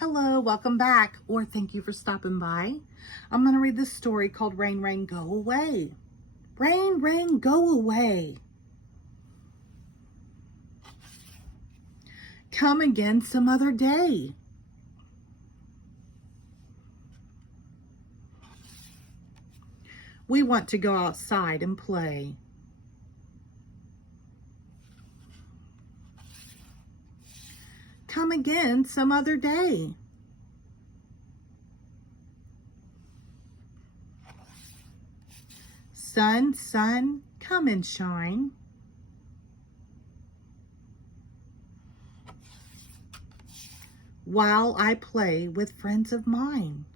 Hello, welcome back, or thank you for stopping by. I'm going to read this story called Rain, Rain, Go Away. Rain, rain, go away. Come again some other day. We want to go outside and play. Come again some other day. Sun, sun, come and shine. While I play with friends of mine.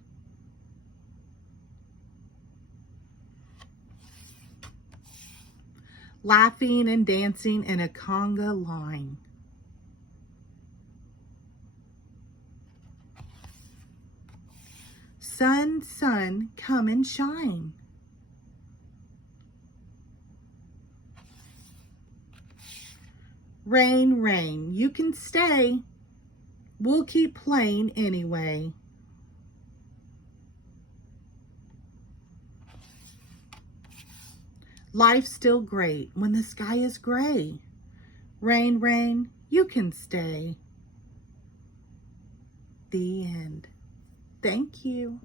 Laughing and dancing in a conga line. Sun, sun, come and shine. Rain, rain, you can stay. We'll keep playing anyway. Life's still great when the sky is gray. Rain, rain, you can stay. The end. Thank you.